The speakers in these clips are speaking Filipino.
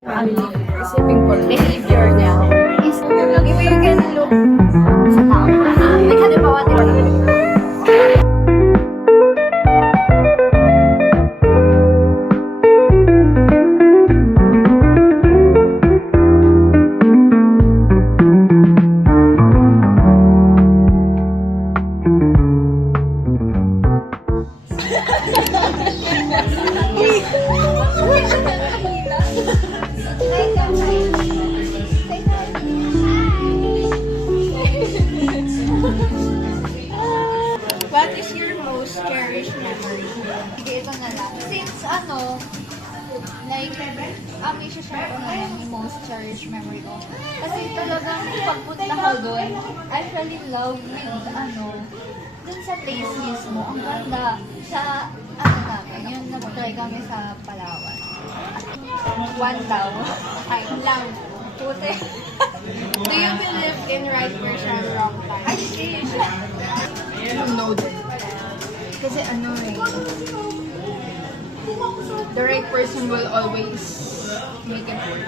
Isipin ko, behavior niya is if you can look sa tao. Naghalimbawa, di ba? What is your most cherished memory? Sige, ito na lang. Since like, i-share ko na yung most cherished memory ko. Kasi talagang pagpunta ko doon, I fell in love with, dun sa place mismo. Ang ganda. Sa, namin, yung nag-try kami sa Palawan. One daw. Ay, lang. Puti. Do you believe in right person, wrong time? Ay, sis. No. Kasi the right person will always make it work.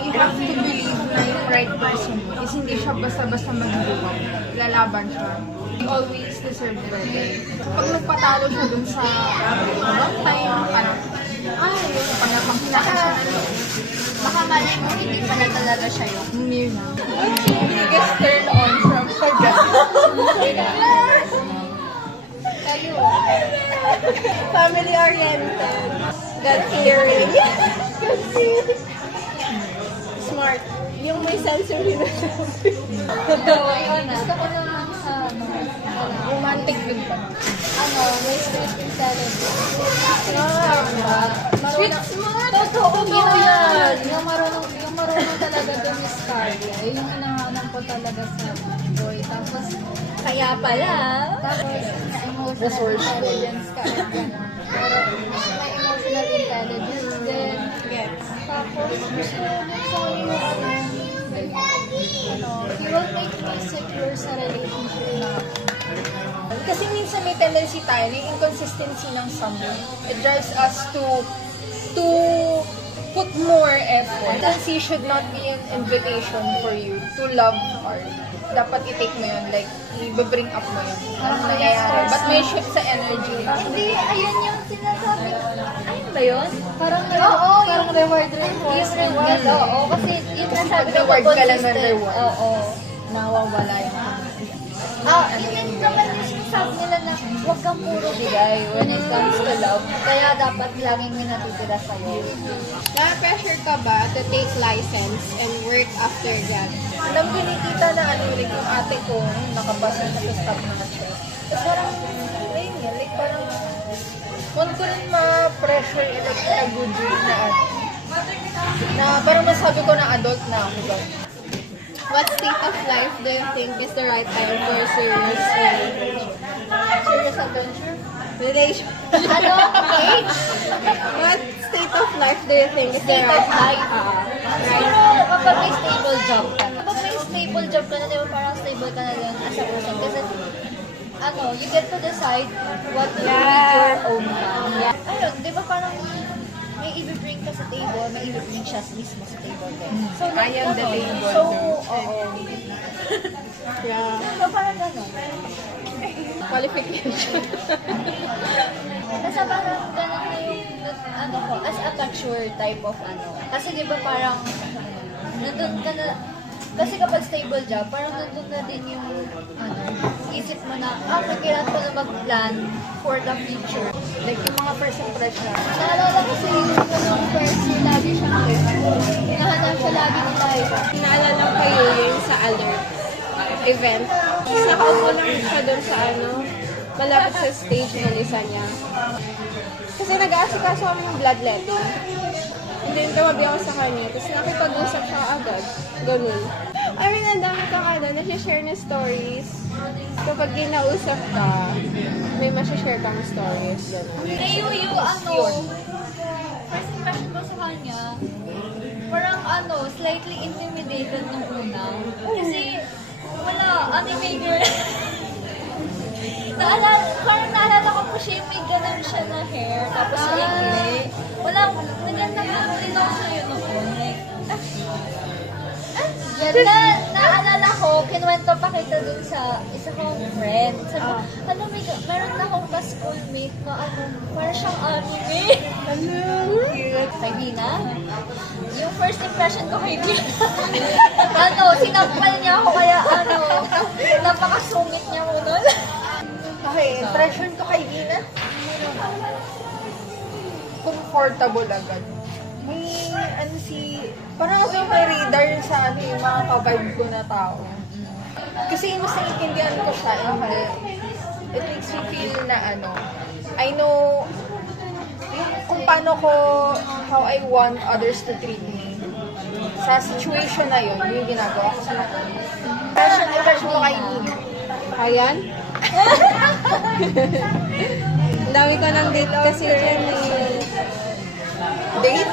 You have to believe na yung right person is hindi siya basta-basta magbubukaw. Lalaban siya. You always deserve the right. Pag nagpatalo siya dun sa wrong time, parang, pag napanghinaka siya na loob. Baka mali mo, hindi pala talaga siya yung Hindi na. Biggest turn on from kayo. family-oriented, God-fearing, smart, yung may sense of humor. Ayun, gusto ko naman sa, Romantic din pa. may street intelligence. Sweet smart! Totoo Totoo yan! Yung marunong talaga dumiskarya. Yun yung hinahanap ko talaga sa boy. Tapos, Kaya pala. tapos, emotional intelligence ka. Pero, may emotional intelligence din. Gets. Tapos, gusto yung he will make me secure sa relationship na. Kasi minsan may tendency tayo, yung inconsistency ng someone, it drives us to put more effort. Tendency should not be an invitation for you to love hard. Dapat i-take mo yun, like, i-bring up mo yun. Ano nangyayari? Ba't may shift sa energy? Hindi, ayun yung sinasabi. Ayun ba yun? Parang, Parang reward Yung reward, oo. Kasi yung nasabi ko, reward ka lang ng consistent. reward. Oo. Nawawala yung Yun naman yung sinasabi nila na huwag kang puro bigay when it comes to love. Kaya dapat laging may natitira sa'yo. Na-pressure ka ba to take license and work after grad? Alam ko nakita na like yung ate ko, nakapasa siya sa stop na siya. Tapos parang, ayun nga, like parang, want ko rin ma-pressure like in a good way na na parang masabi ko na adult na ako ba? What state of life do you think is the right time for serious relationship? Serious adventure? Relation. Age? What state of life do you think is the State right of life. right? Siguro kapag may stable job ka. Kapag may stable job ka na, di ba parang stable ka na lang as a person. Kasi, you get to decide what to do with your own time. Ayun, di ba parang may i-bring ka sa table, may i-bring siya mismo sa table din. So, I am the table. So, oo. Yeah. So, parang gano'n. Qualification. Kasi parang gano'n na yung, as a mature type of Kasi di ba parang, nandun ka na, kasi kapag stable job, parang nandun na din yung, isip mo na, kailangan ko na mag-plan for the future. Like yung mga first impression. Naalala ko sa yung first, lagi siyang hinahanap siya lagi ng live. Naalala ko yung sa alert event. Nakaupo lang siya doon sa malapit sa stage na lisa niya. Kasi nag-aasikaso kami yung bloodletting. And then tawabi ako sa kanya. Tapos nakipag-usap siya agad. Ganun. I mean, ang dami kang nasi-share na stories. Kapag ginausap ka, may masashare kang stories. Ganun. First impression ko sa kanya, parang slightly intimidated nung una. Kasi, wala, anime girl. Parang naalala ko po siya yung may ganun siya na hair, tapos ikli. Wala, naganda ka din ako naalala ko, kinuwento pa kita dun sa isa kong friend. Sabi ko, alam mo, meron na akong ka-schoolmate na parang siyang anime. Kay Dina? Yung first impression ko kay Dina, sinampal niya ako kaya napakasungit niya mo nun. Okay, impression ko kay Dina. Comfortable agad. May, parang ako may radar sa yung mga ka-vibe ko na tao. Kasi mas naiintindihan ko siya, it makes me feel na I know kung paano how I want others to treat me. Sa situation na yun, yung ginagawa ko sa impression ko kay Nina. Ayan. Ang dami ko ng date kasi dyan Date?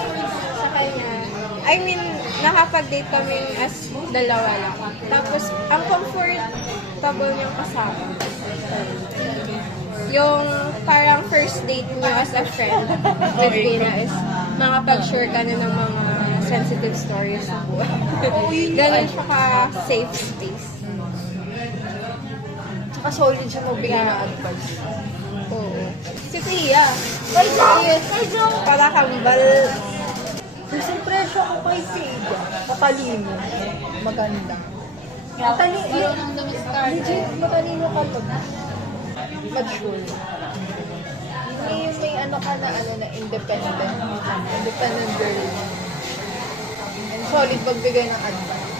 sa kanya. I mean, nakapag-date kami as dalawa lang. Tapos, ang comfortable niyang kasama. Yung parang first date niyo as a friend with Dina is makapag-share ka na ng mga sensitive stories sa buhay. Ganun siya ka-safe space. Tsaka solid siya magbigay ng advice. Oo. Si Tia. Para kambal. First impression ko kay Tia, matalino. Maganda. Parang nang dumi-start. Legit, matalino ka to. Mature. May ka na independent. Independent girl. And solid pagbigay ng advice.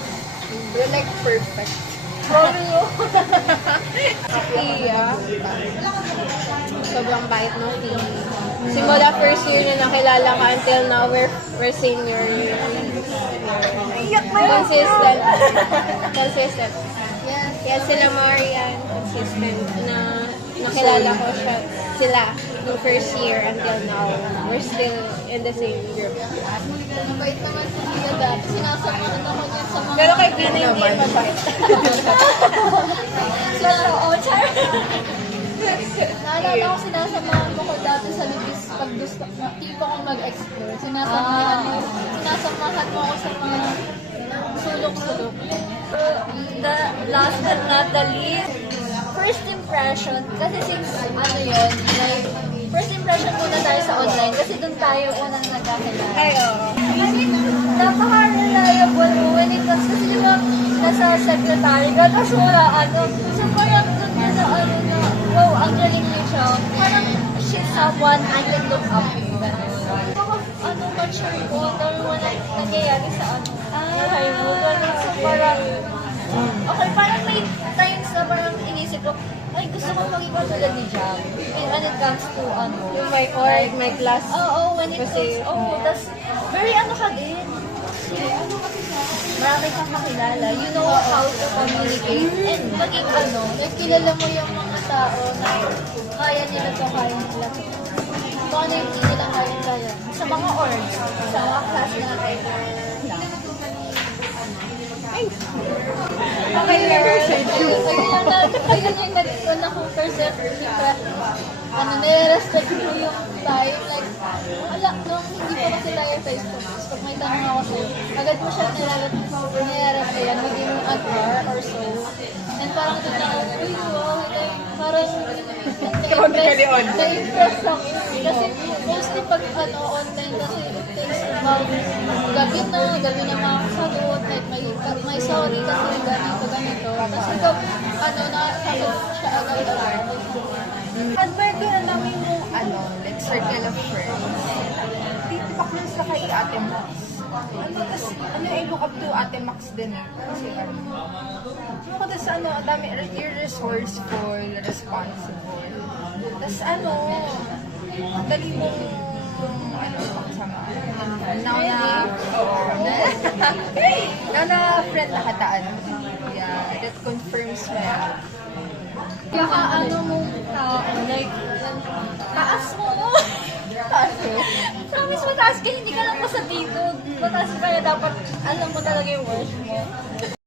You're like perfect. Sorry mo. Si Tia. Sobrang bait no, Tia. Simula first year niya nakilala ka until now, we're senior year. Consistent. Consistent. Yes, sila Marian. Consistent na nakilala ko sila nung first year until now. We're still in the same group. Mabait naman si Tia dati. Sinasamahan ako niya sa mga... Pero kay Gina hindi mabait. Char! Naalala ko sinasamahan mo ko dati sa Libis pag gusto tipo kong mag-explore. Sinasamahan mo ako sa mga sulok-sulok. The last but not the least, first impression, kasi since first impression muna tayo sa online kasi doon tayo unang nagkakilala. Ay, oo. I mean, napaka-reliable mo when it comes kasi di ba nasa secretary ka, tapos wala so parang doon niya na wow, ang galing niya siya. Parang she's someone I can look up to. Mature ko, dahil wala nangyayari sa buhay mo. So parang, okay, parang may times na parang inisip ko, ay, gusto ko maging katulad ni Jam. When it comes to, Yung my class. when it comes, tas, very ka din. Marami kang makilala. You know how to communicate. And maging kilala mo yung mga tao na kaya nila to, kaya nila. Kung ano yung hindi nila kaya. Sa mga orgs, sa mga class natin. Okay, ayun yung nag-iwan akong perception. Nire-respect ko yung time. Like, nung hindi pa kasi tayo face-to-face, pag may tanong ako sa'yo, agad mo siya nire-respect, maging hour or so. And parang doon na, uy, wow, parang na-impress lang. Kasi mostly pag online kasi it takes about gabi na makasagot, like may sorry kasi ganito. Tapos ikaw, nakasagot siya agad. Admire ko na namin yung like circle of friends. Tipak lang sa kay Ate Max. I look up to Ate Max din eh. Kasi tapos ang dami, you're resourceful, responsible. Tapos dali mong pakasama. Now na friend na kataan. Yeah, that confirms well. Mo like, taas mo. Promise mo taas ka, hindi ka lang sa dito. Mataas pa dapat alam mo talaga yung worth mo.